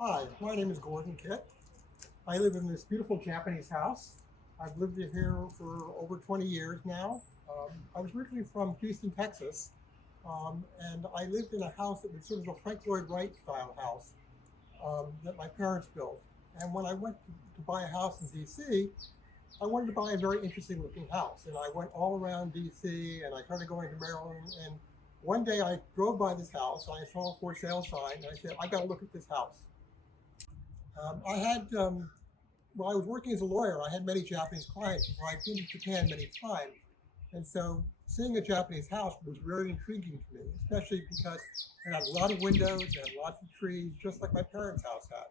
Hi, my name is Gordon Kit. I live in this beautiful Japanese house. I've lived here for over 20 years now. I was originally from Houston, Texas, and I lived in a house that was sort of a Frank Lloyd Wright style house that my parents built. And when I went to buy a house in DC, I wanted to buy a very interesting looking house. And I went all around DC and I started going to Maryland. And one day I drove by this house, I saw a for sale sign, and I said, I've got to look at this house. I had, While I was working as a lawyer, I had many Japanese clients. So I'd been to Japan many times. And so seeing a Japanese house was very intriguing to me, especially because it had a lot of windows, it had lots of trees, just like my parents' house had.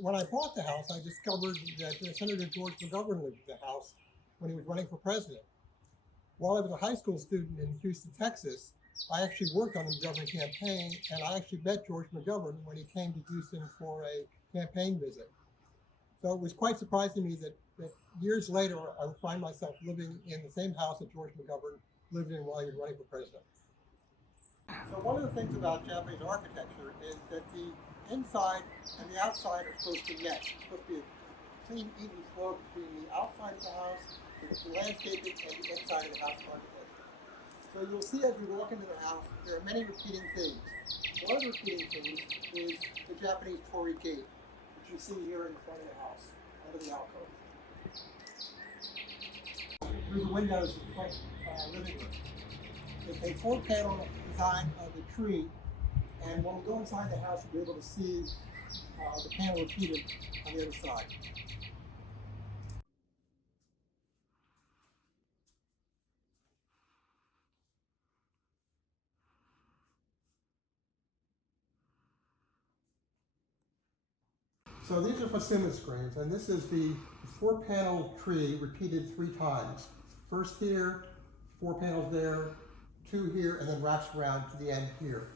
When I bought the house, I discovered that Senator George McGovern lived in the house when he was running for president. While I was a high school student in Houston, Texas, I actually worked on the McGovern campaign, and I actually met George McGovern when he came to Houston for a campaign visit. So it was quite surprising to me that years later, I would find myself living in the same house that George McGovern lived in while he was running for president. So one of the things about Japanese architecture is that the inside and the outside are supposed to mesh. It's supposed to be a clean, even flow between the outside of the house, the landscaping, and the inside of the house architecture. So you'll see as we walk into the house, there are many repeating themes. One of the repeating themes is the Japanese torii gate, which you see here in front of the house, under the alcove. Through the windows of the front living room. It's a 4-panel design of the tree, and when we go inside the house, you'll be able to see the panel repeated on the other side. So these are Fusuma screens, and this is the 4-panel tree repeated 3 times. First here, 4 panels there, 2 here, and then wraps around to the end here.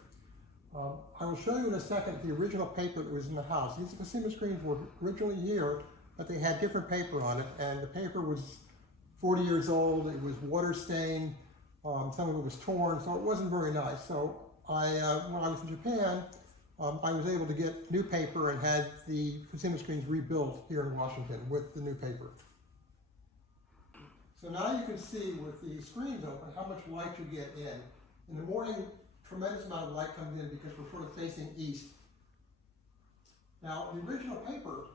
I will show you in a second the original paper that was in the house. These Fusuma screens were originally here, but they had different paper on it, and the paper was 40 years old, it was water stained, some of it was torn, so it wasn't very nice. So when I was in Japan, I was able to get new paper and had the Fusuma screens rebuilt here in Washington with the new paper. So now you can see with the screens open how much light you get in. In the morning, tremendous amount of light comes in because we're sort of facing east. Now, the original paper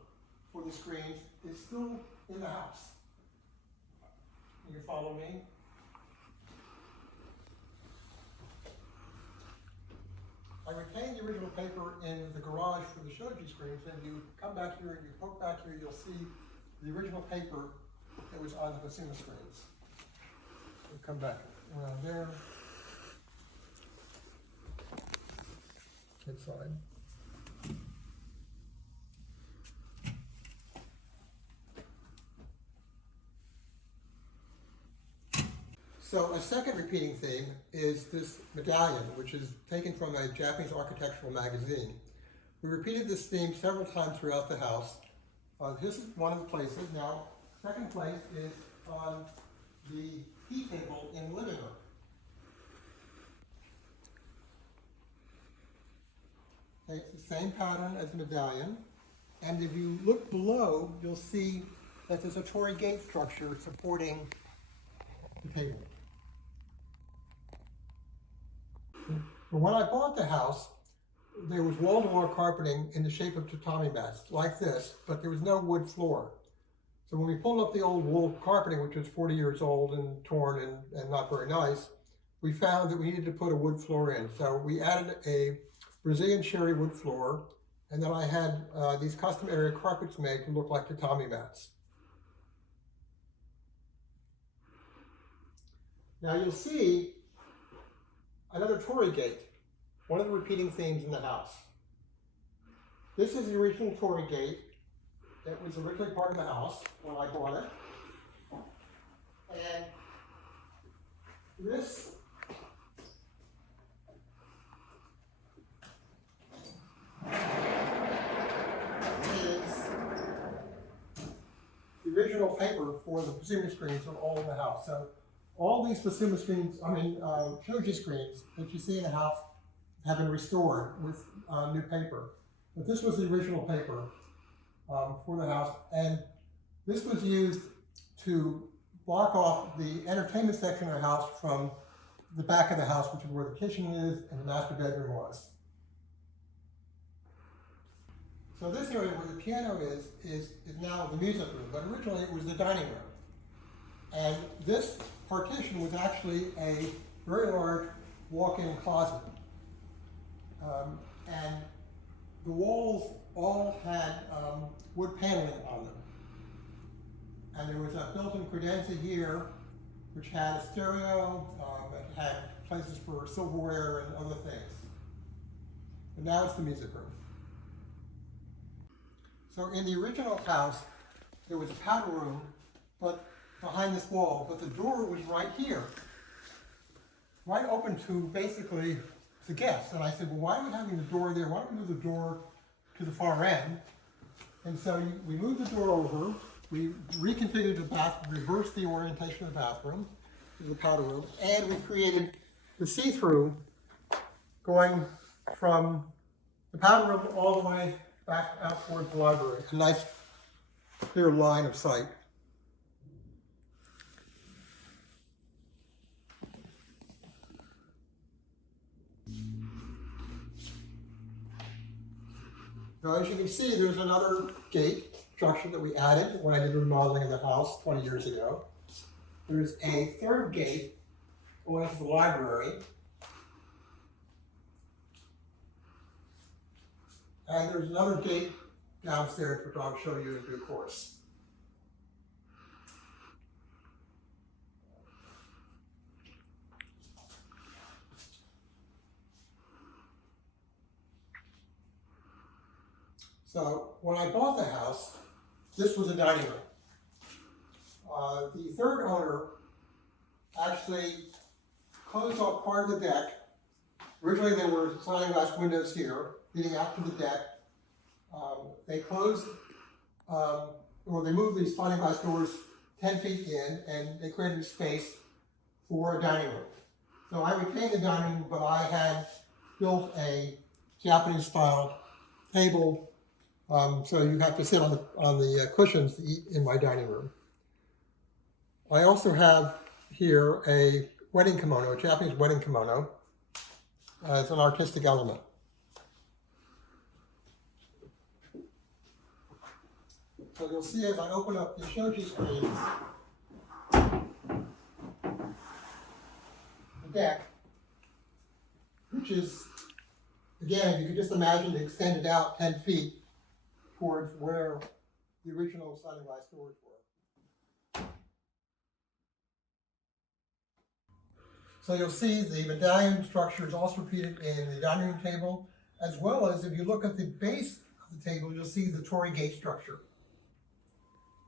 for the screens is still in the house. You can follow me. I retained the original paper in the garage for the shoji screens, and you come back here and you poke back here, you'll see the original paper that was on the Fusuma screens. We'll come back around there. Inside. So a second repeating theme is this medallion, which is taken from a Japanese architectural magazine. We repeated this theme several times throughout the house. This is one of the places. Now, second place is on the tea table in the living room. Okay, it's the same pattern as the medallion. And if you look below, you'll see that there's a torii gate structure supporting the table. But when I bought the house, there was wall-to-wall carpeting in the shape of tatami mats, like this, but there was no wood floor. So when we pulled up the old wool carpeting, which was 40 years old and torn and not very nice, we found that we needed to put a wood floor in. So we added a Brazilian cherry wood floor, and then I had these custom area carpets made to look like tatami mats. Now you'll see another torii gate, one of the repeating themes in the house. This is the original torii gate that was originally part of the house when I bought it. And this is the original paper for the Fusuma screens are all in the house. So all these Fusuma screens, shoji screens that you see in the house, have been restored with new paper. But this was the original paper for the house, and this was used to block off the entertainment section of the house from the back of the house, which is where the kitchen is and the master bedroom was. So this area where the piano is now the music room, but originally it was the dining room. And this partition was actually a very large walk-in closet. And the walls all had wood paneling on them. And there was a built-in credenza here, which had a stereo, it had places for silverware and other things. But now it's the music room. So in the original house, there was a powder room, but behind this wall, but the door was right here, right open to basically the guests. And I said, well, why are we having the door there? Why don't we move the door to the far end? And so we moved the door over, we reconfigured the bathroom, reversed the orientation of the bathroom to the powder room, and we created the see-through going from the powder room all the way back out towards the library. A nice clear line of sight. Now, as you can see, there's another gate structure that we added when I did the remodeling of the house 20 years ago. There's a third gate going to the library. And there's another gate downstairs, which I'll show you in due course. So when I bought the house, this was a dining room. The third owner actually closed off part of the deck. Originally there were sliding glass windows here leading out to the deck. They closed, or they moved these sliding glass doors 10 feet in, and they created a space for a dining room. So I retained the dining room, but I had built a Japanese style table, so you have to sit on the cushions to eat in my dining room. I also have here a wedding kimono, a Japanese wedding kimono, as an artistic element. So you'll see as I open up the shoji screens, the deck, which is, again, you could just imagine it extended out 10 feet towards where the original sliding glass doors were. So you'll see the medallion structure is also repeated in the dining room table, as well as if you look at the base of the table, you'll see the torii gate structure,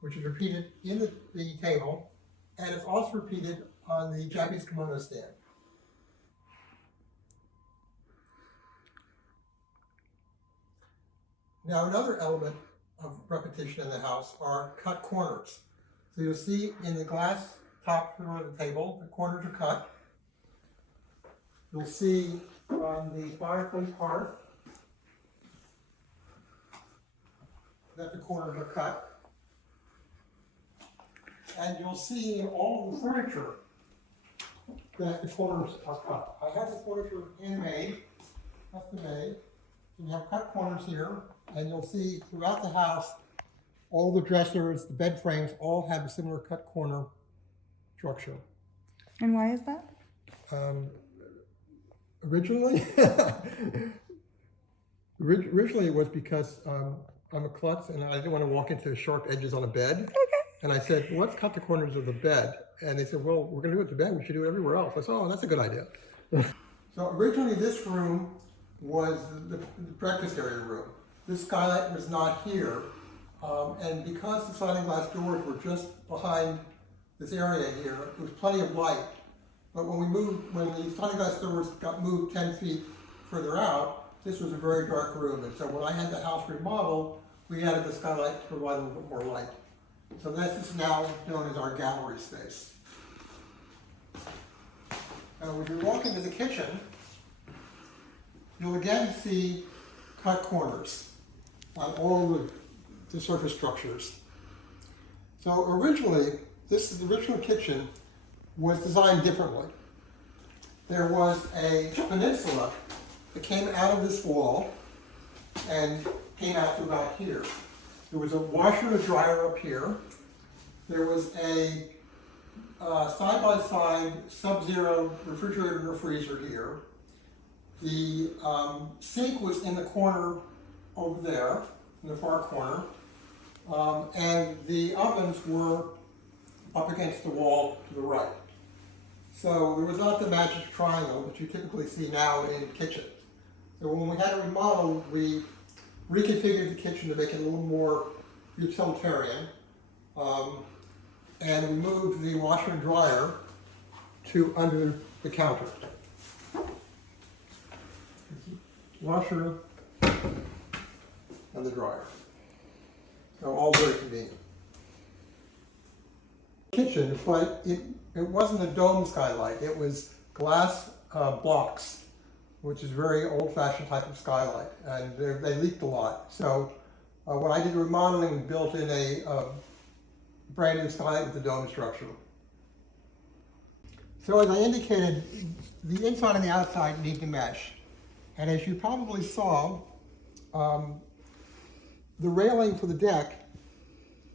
which is repeated in the table, and it's also repeated on the Japanese kimono stand. Now, another element of repetition in the house are cut corners. So you'll see in the glass top floor of the table, the corners are cut. You'll see on the fireplace hearth that the corners are cut. And you'll see in all the furniture that the corners are cut. I have the furniture handmade, custom made. You have cut corners here, and you'll see throughout the house, all the dressers, the bed frames, all have a similar cut corner structure. And why is that? Originally, originally it was because I'm a klutz and I didn't want to walk into sharp edges on a bed. Okay. And I said, well, let's cut the corners of the bed. And they said, well, we're going to do it at the bed. We should do it everywhere else. I said, oh, that's a good idea. So originally this room was the breakfast area room. This skylight was not here. And because the sliding glass doors were just behind this area here, there was plenty of light. But when the sliding glass doors got moved 10 feet further out, this was a very dark room. And so when I had the house remodeled, we added the skylight to provide a little bit more light. So this is now known as our gallery space. Now when you walk into the kitchen, you'll again see cut corners on all the surface structures. So originally, the original kitchen was designed differently. There was a peninsula that came out of this wall and came out to about here. There was a washer and a dryer up here. There was a side-by-side sub-zero refrigerator and a freezer here. The sink was in the corner over there, in the far corner, and the ovens were up against the wall to the right. So there was not the magic triangle that you typically see now in kitchens. So when we had it remodeled, we reconfigured the kitchen to make it a little more utilitarian, and we moved the washer and dryer to under the counter. Washer and the dryer. So all very convenient. Kitchen, but it wasn't a dome skylight. It was glass blocks, which is very old-fashioned type of skylight, and they leaked a lot. So when I did the remodeling, we built in a brand new skylight with a dome structure. So as I indicated, the inside and the outside need to mesh. And as you probably saw, the railing for the deck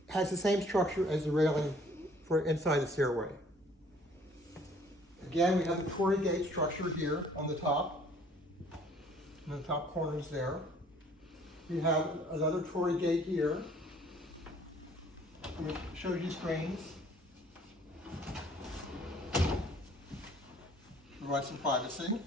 has the same structure as the railing for inside the stairway. Again, we have the Tory gate structure here on the top, in the top corners there. You have another Tory gate here, which shows you screens. Provide some privacy.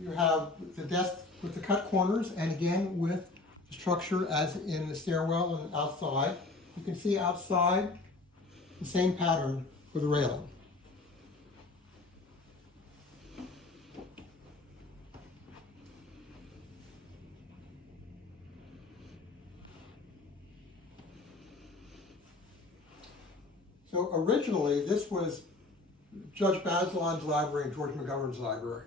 You have the desk with the cut corners, and again with the structure as in the stairwell and outside. You can see outside the same pattern for the railing. So originally, this was Judge Bazelon's library and George McGovern's library.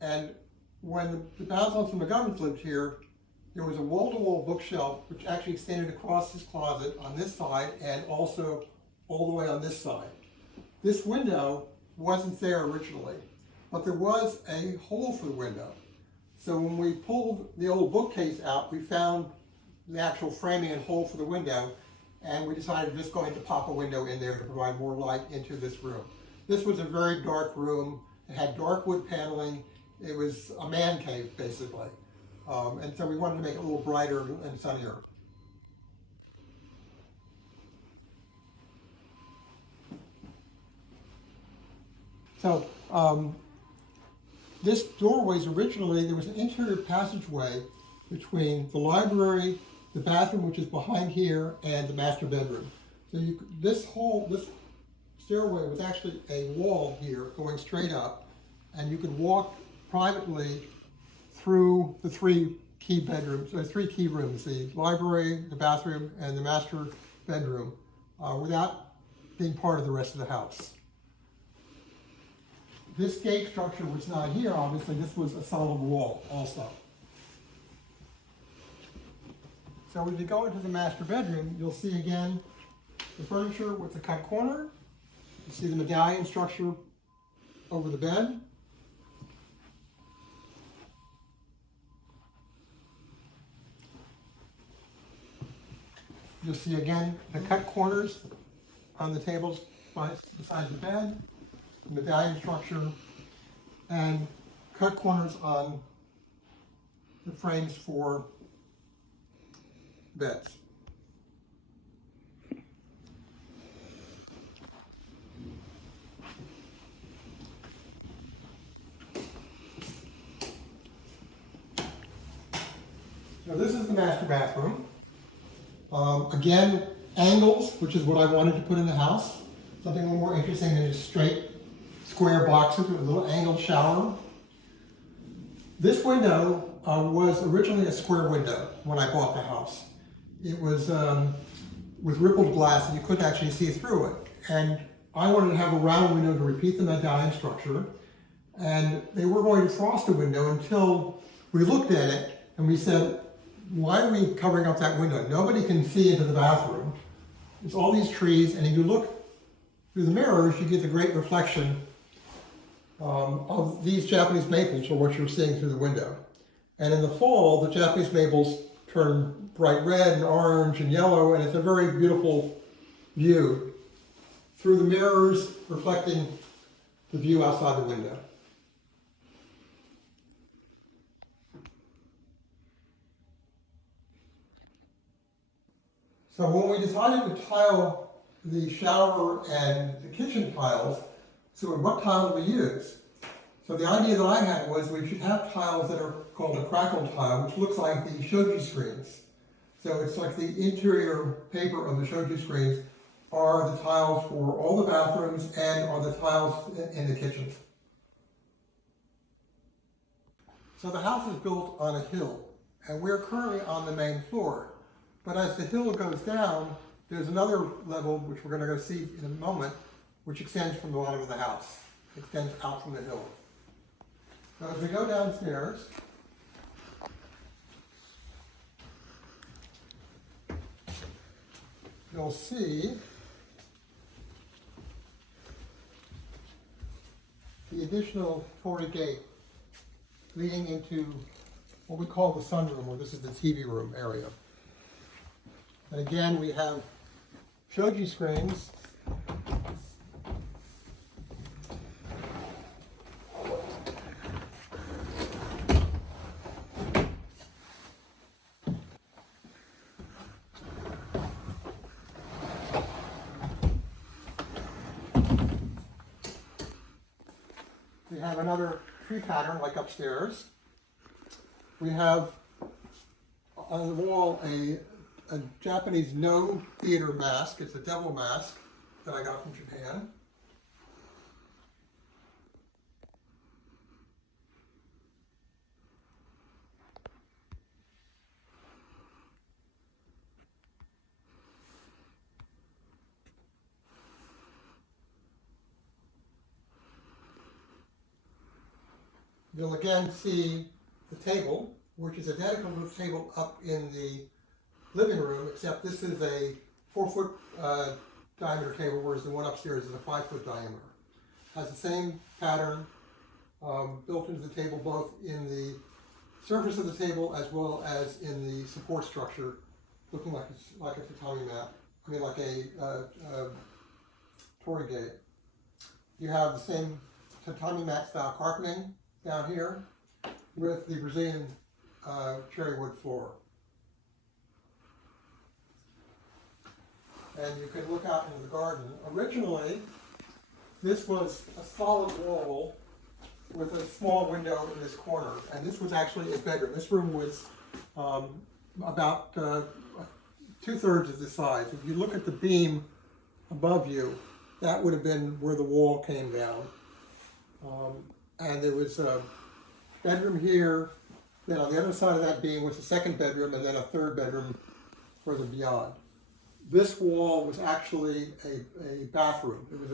And when the Bazelons and McGoverns lived here, there was a wall-to-wall bookshelf which actually extended across this closet on this side and also all the way on this side. This window wasn't there originally, but there was a hole for the window. So when we pulled the old bookcase out, we found the actual framing and hole for the window, and we decided just going to pop a window in there to provide more light into this room. This was a very dark room. It had dark wood paneling. It was a man cave, basically. And so we wanted to make it a little brighter and sunnier. So this doorway, originally, there was an interior passageway between the library, the bathroom, which is behind here, and the master bedroom. So this stairway was actually a wall here going straight up, and you could walk privately through the three key bedrooms, three key rooms, the library, the bathroom, and the master bedroom, without being part of the rest of the house. This gate structure was not here, obviously. This was a solid wall also. So as you go into the master bedroom, you'll see again the furniture with the cut corner. You see the medallion structure over the bed. You'll see again the cut corners on the tables beside the bed, the medallion structure, and cut corners on the frames for beds. Now this is the master bathroom. Again, angles, which is what I wanted to put in the house. Something a little more interesting than just straight square boxes with a little angled shower. This window was originally a square window when I bought the house. It was with rippled glass and you couldn't actually see through it. And I wanted to have a round window to repeat the medallion structure. And they were going to frost the window until we looked at it and we said, why are we covering up that window? Nobody can see into the bathroom. It's all these trees, and if you look through the mirrors, you get the great reflection of these Japanese maples, or what you're seeing through the window. And in the fall, the Japanese maples turn bright red and orange and yellow, and it's a very beautiful view through the mirrors, reflecting the view outside the window. So when we decided to tile the shower and the kitchen tiles, so what tiles we use? So the idea that I had was we should have tiles that are called a crackle tile, which looks like the shoji screens. So it's like the interior paper of the shoji screens are the tiles for all the bathrooms and are the tiles in the kitchens. So the house is built on a hill, and we're currently on the main floor. But as the hill goes down, there's another level, which we're going to go see in a moment, which extends from the bottom of the house. It extends out from the hill. So as we go downstairs, you'll see the additional torii gate leading into what we call the sunroom, or this is the TV room area. And again, we have shoji screens. We have another tree pattern like upstairs. We have on the wall a Japanese no theater mask. It's a devil mask that I got from Japan. You'll again see the table, which is identical to the table up in the living room, except this is a 4-foot diameter table, whereas the one upstairs is a 5-foot diameter. Has the same pattern built into the table, both in the surface of the table as well as in the support structure, looking like a tatami mat. I mean, like a torii gate. You have the same tatami mat style carpeting down here with the Brazilian cherry wood floor. And you can look out into the garden. Originally, this was a solid wall with a small window in this corner, and this was actually a bedroom. This room was about 2/3 of the size. If you look at the beam above you, that would have been where the wall came down. And there was a bedroom here, then on the other side of that beam was a second bedroom, and then a third bedroom further beyond. This wall was actually a bathroom. It was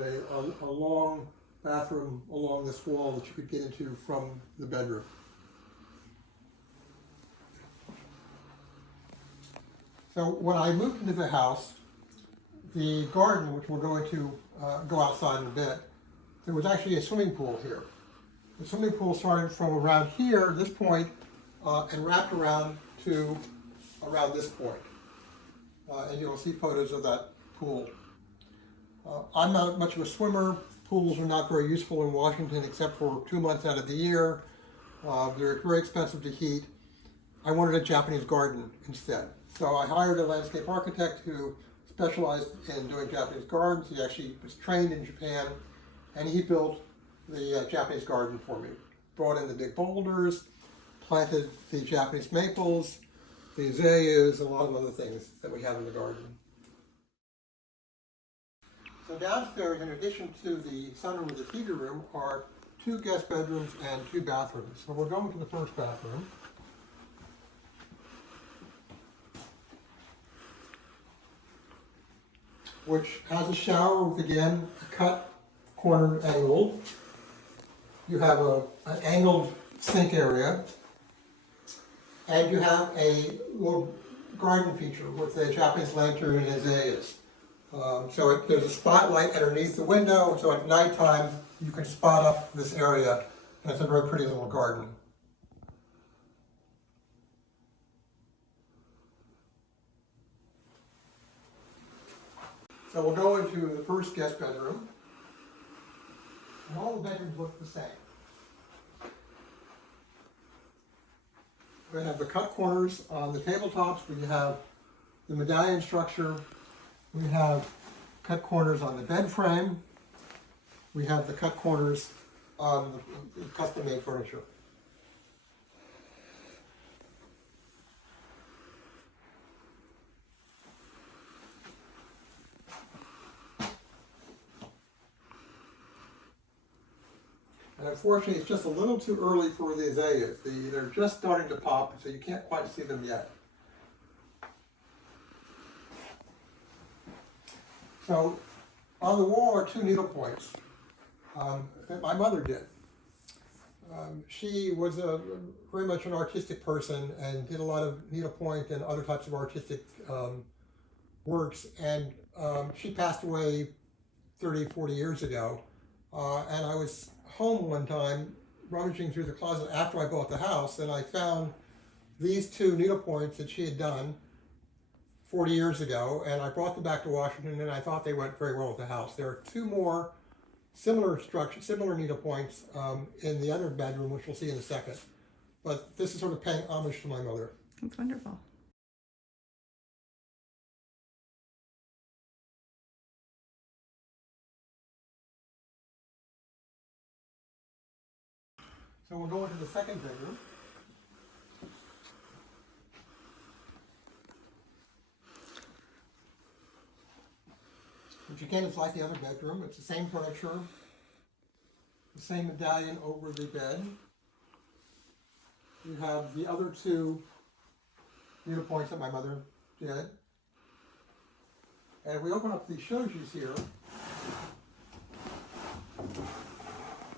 a long bathroom along this wall that you could get into from the bedroom. So when I moved into the house, the garden, which we're going to go outside in a bit, there was actually a swimming pool here. The swimming pool started from around here, this point, and wrapped around to around this point. And you'll see photos of that pool. I'm not much of a swimmer. Pools are not very useful in Washington except for 2 months out of the year. They're very expensive to heat. I wanted a Japanese garden instead. So I hired a landscape architect who specialized in doing Japanese gardens. He actually was trained in Japan, and he built the Japanese garden for me. Brought in the big boulders, planted the Japanese maples, the azaleas, and a lot of other things that we have in the garden. So downstairs, in addition to the sunroom and the TV room, are 2 guest bedrooms and 2 bathrooms. So we're going to the first bathroom. which has a shower with, again, a cut corner angle. You have an angled sink area, and you have a little garden feature with a Japanese lantern and azaleas. There's a spotlight underneath the window, so at nighttime you can spot up this area, and it's a very pretty little garden. So we'll go into the first guest bedroom, and all the bedrooms look the same. We have the cut corners on the tabletops. We have the medallion structure. We have cut corners on the bed frame. We have the cut corners on the custom-made furniture. And unfortunately, it's just a little too early for the azaleas. They're just starting to pop, so you can't quite see them yet. So on the wall are two needle points that my mother did. She was very much an artistic person and did a lot of needlepoint and other types of artistic works. And she passed away 30, 40 years ago. And I was home one time rummaging through the closet after I bought the house, and I found these two needlepoints that she had done 40 years ago, and I brought them back to Washington, and I thought they went very well with the house. There are two more similar needlepoints in the other bedroom, which we'll see in a second. But this is sort of paying homage to my mother. That's wonderful. So we'll go into the second bedroom. Which again is like the other bedroom. It's the same furniture, the same medallion over the bed. You have the other two needlepoints that my mother did. And if we open up the shoji's here,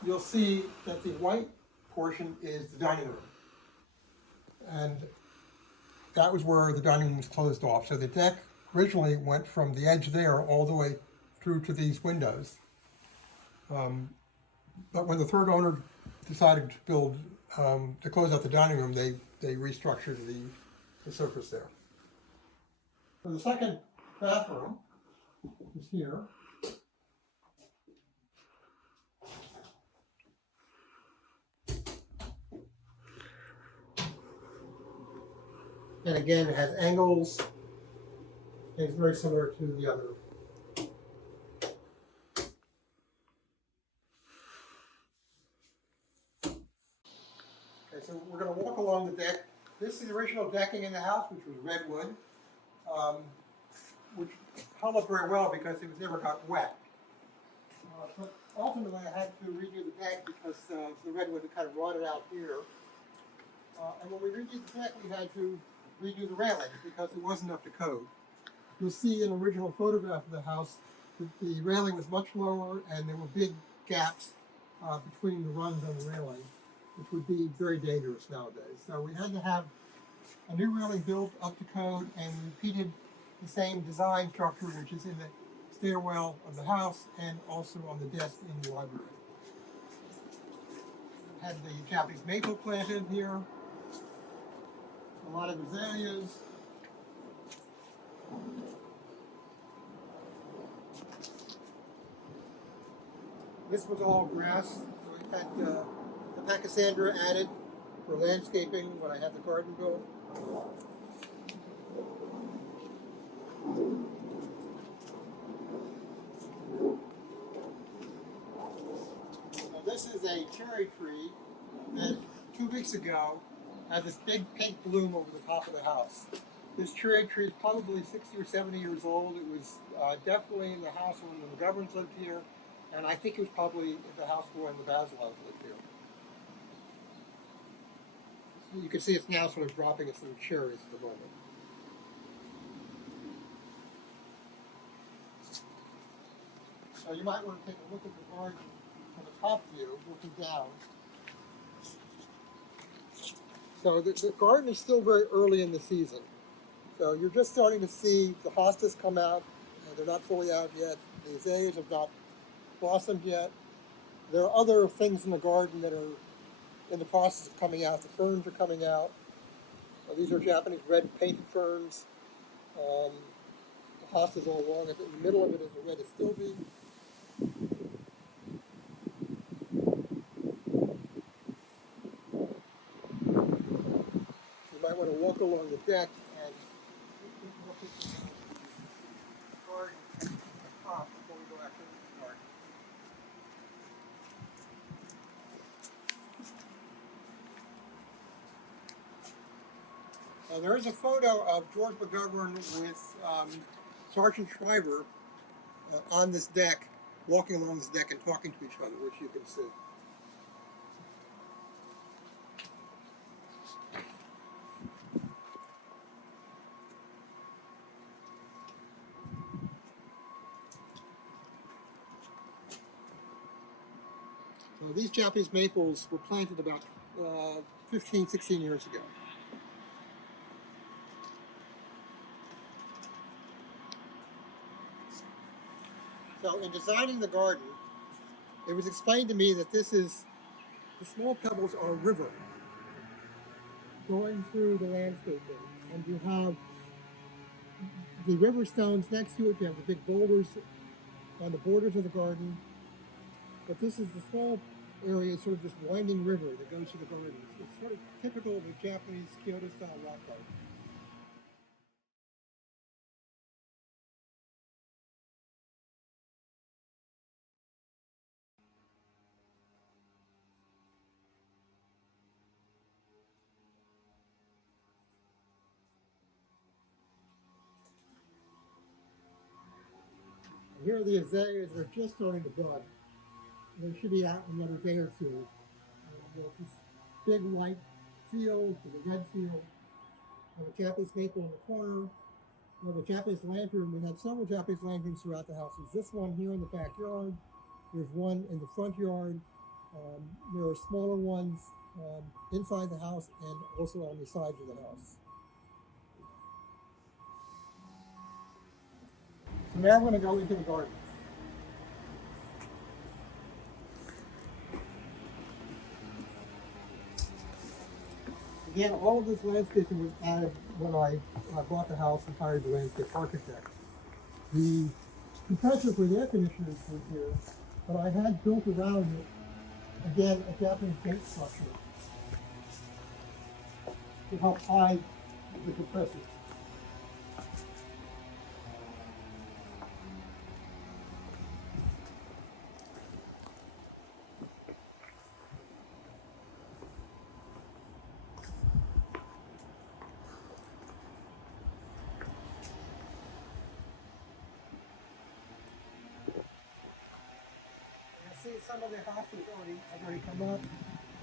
you'll see that the white portion is the dining room. And that was where the dining room was closed off. So the deck originally went from the edge there all the way through to these windows. But when the third owner decided to build, to close out the dining room, they restructured the surface there. So the second bathroom is here. And again, it has angles. It's very similar to the other. Okay, so we're going to walk along the deck. This is the original decking in the house, which was redwood, which held up very well because it was never got wet. But ultimately, I had to redo the deck because the redwood had kind of rotted out here. And when we redid the deck, we had to redo the railings because it wasn't up to code. You'll see an original photograph of the house that the railing was much lower and there were big gaps between the rungs on the railing, which would be very dangerous nowadays. So we had to have a new railing built up to code and repeated the same design structure, which is in the stairwell of the house and also on the desk in the library. Had the Japanese maple planted here, a lot of azaleas. This was all grass. So we had the Palisades added for landscaping when I had the garden built. Now this is a cherry tree that 2 weeks ago had this big pink bloom over the top of the house. This cherry tree is probably 60 or 70 years old. It was definitely in the house when the McGoverns lived here, and I think it was probably in the house when the Bazelons lived here. You can see it's now sort of dropping its little cherries at the moment. So you might want to take a look at the garden from the top view, looking down. So the garden is still very early in the season. So you're just starting to see the hostas come out. They're not fully out yet. The azaleas have not blossomed yet. There are other things in the garden that are in the process of coming out. The ferns are coming out. These are Japanese red painted ferns. The hostas all along it. In the middle of it is a red astilbe. You might want to walk along the deck and look at the garden at the top before we go back into the garden. There is a photo of George McGovern with Sergeant Shriver on this deck, walking along this deck and talking to each other, which you can see. So these Japanese maples were planted about 15, 16 years ago. So in designing the garden, it was explained to me that the small pebbles are a river going through the landscaping. And you have the river stones next to it, you have the big boulders on the borders of the garden. But this is the small area, sort of this winding river that goes to the garden. It's sort of typical of a Japanese Kyoto-style rock garden. Here are the azaleas that are just starting to bud. They should be out in another day or two. There's this big white field with a red field, and a Japanese maple in the corner. We have a Japanese lantern. We have several Japanese lanterns throughout the house. There's this one here in the backyard. There's one in the front yard. There are smaller ones inside the house and also on the sides of the house. So now I'm going to go into the garden. Again, all of this landscaping was added when I bought the house and hired the landscape architect. The compressor for the air conditioners was here, but I had built around it, again, a Japanese gate structure to help hide the compressor. See, some of the houses have already come up.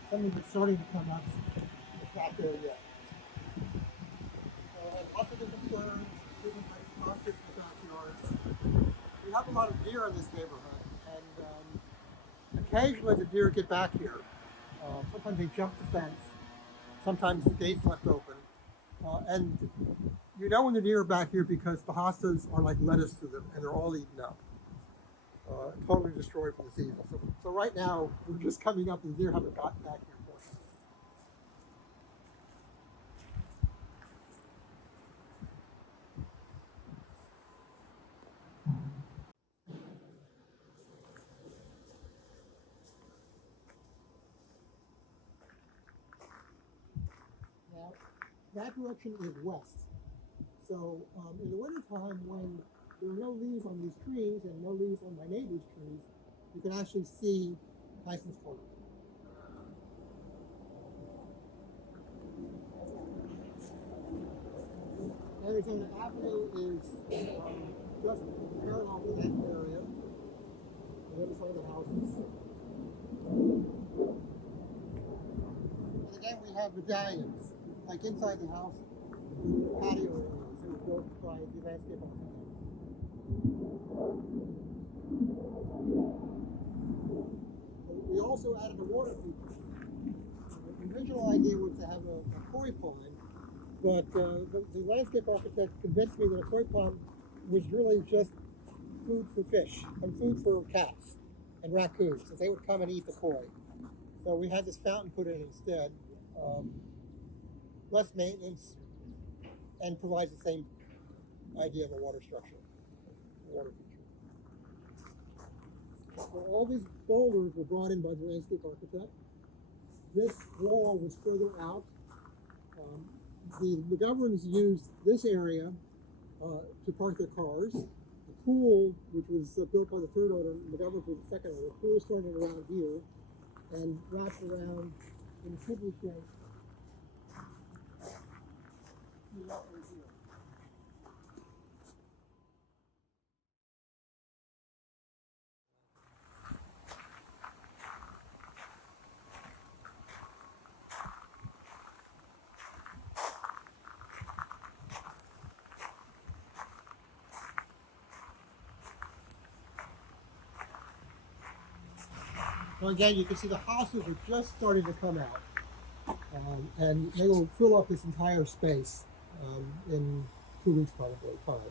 Some of them are starting to come up. It's not there yet. Lots of different ferns, different types of orchids in the backyard. We have a lot of deer in this neighborhood, and occasionally the deer get back here. Sometimes they jump the fence. Sometimes the gate's left open. And you know when the deer are back here because the hostas are like lettuce to them, and they're all eaten up. Totally destroyed for the season. So right now, we're just coming up and the deer haven't gotten back here for us. Now, that direction is west. So in the wintertime, when there are no leaves on these trees and no leaves on my neighbor's trees, you can actually see Tyson's Corner. Arizona Avenue is just parallel to that area. And there's some of the houses. And again, we have medallions, like inside the house, patio areas that were built by the landscape architect. also added a water feature. The original idea was to have a koi pond, but the landscape architect convinced me that a koi pond was really just food for fish and food for cats and raccoons, that they would come and eat the koi. So we had this fountain put in instead. Less maintenance and provides the same idea of a water structure, water feature. So all these boulders were brought in by the landscape architect. This wall was further out. The McGoverns used this area to park their cars. The pool, which was built by the third owner, McGoverns was the second owner. The pool started around here and wrapped around in a kidney shape. So again, you can see the houses are just starting to come out, and they will fill up this entire space in 2 weeks, probably time.